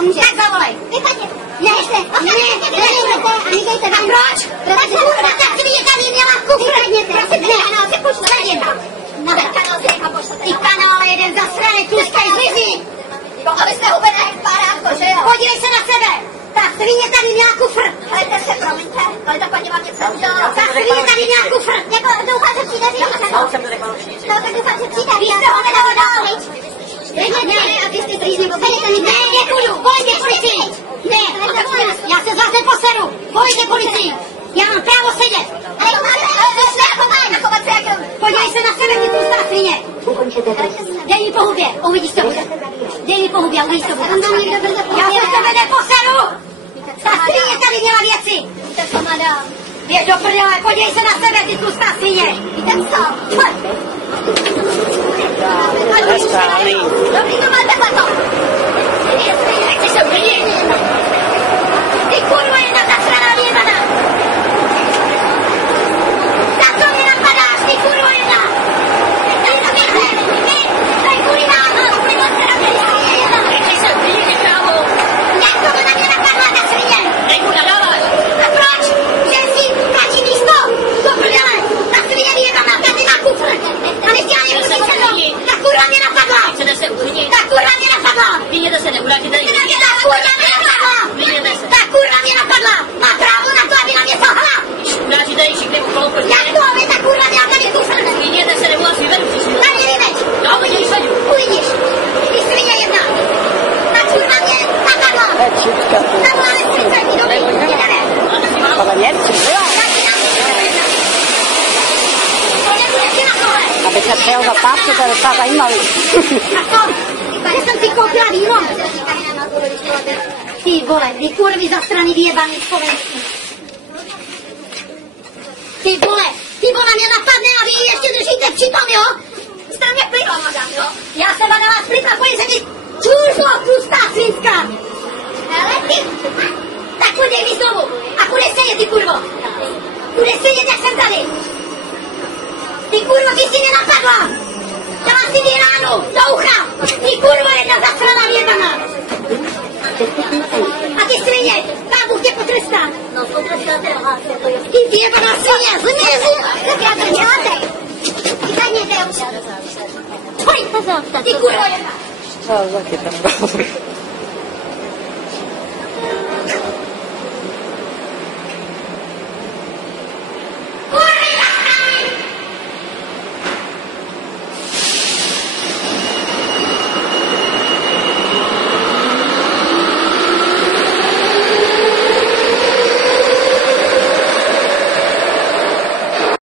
pomůže. Tak zavolej. Vypadně. Ne, a proč? Protože kurva, ta svině tady měla kufr. Prosím, ten kanál se pošle jedna. No, ten kanál se nechá pošle. Ty kanál je jeden zasraný, tluskej zmizí. Abyste úplně párátko, že jo? Podívej se na sebe. Ta svině tady měla kufr. Ale to se promiňte, ale ta paní vám něco udělala. Ta svině tady měla kufr. Jako doufám, že přijde řidič. No, tak doufám, že přijde. Víš, že ho nedalo dál. Ne, a ty jsi trýzně posadit. Ne, nepůjdu, pojďte policii. Ne, já se z vás neposeru. Pojďte policii. Já mám právo sedět. Ale chovat se jako... Podívej se na sebe, ty tlustá svině. Dej mi po hubě, uvidíš, co bude. Dej mi po hubě, uvidíš, co bude. Já se z tebe neposeru. Ta svině tady měla věci. Víte co, madam? Běž do prdele, podívej se na sebe, ty tlustá svině. Víte co? Dobrý, to máte to. Nechci se uvidit. Ty kurva, jedna zasraná věmana. Tak to mě napadáš, ty kurva jedna. Dej kvůli nám, nechci se uvidit, kámo. Jak to na mě napadla ta svině? Nejku nadáváš. A proč? Že si tlačí místo. Do prdele, ta svině věmana, tady má kufr. A nechtěla mě uvidit se mnou. Ta kurva mě napadla. Chcete se uklidnit? Ta kurva mě napadla. Vyjděte se, nebudete tady. Ta kurva mě napadla. Vyjděte se. Ta kurva mě napadla. Má právo na to, aby na mě sahla. Uráží tady všichni okolo. Jak to, aby ta kurva měla tady kufr? Vyjděte se, nebo vás vyvedu. Tady nevyveď. No, vyjděj se. Uvidíš. Ty svině jedna. Ta kurva mě napadla. Ta voláme policajti, dobrý. Jdeme. Ale Němci, jo? Aby se přijel za pásku, to je docela zajímavý. A to, tady jsem si koupila víno. Ty vole, ty kurvy zastraný vyjebaný slovenský. Ty vole mě napadne a vy ji ještě držíte přitom, jo? Jste na mě plivla, madam, jo? Já se na vás plivla, pojď se mi čůžlo, tlustá svinská. Hele, ty, tak podej mi znovu. A kude sedět, ty kurvo? Kude sedět, jak jsem tady? Ty kurvo, ty si mě napadla! Dala si mi ránu, do ucha! Ty kurvo, jedna zasraná vědana! A ty svině, Pán Bůh tě potrestá! No, potrestáte, aha, to je... Ty vědana svině, zmizí! Tak já to děláte. Vypadněte už. Pojď, ty kurvo jedna! Co, taky tam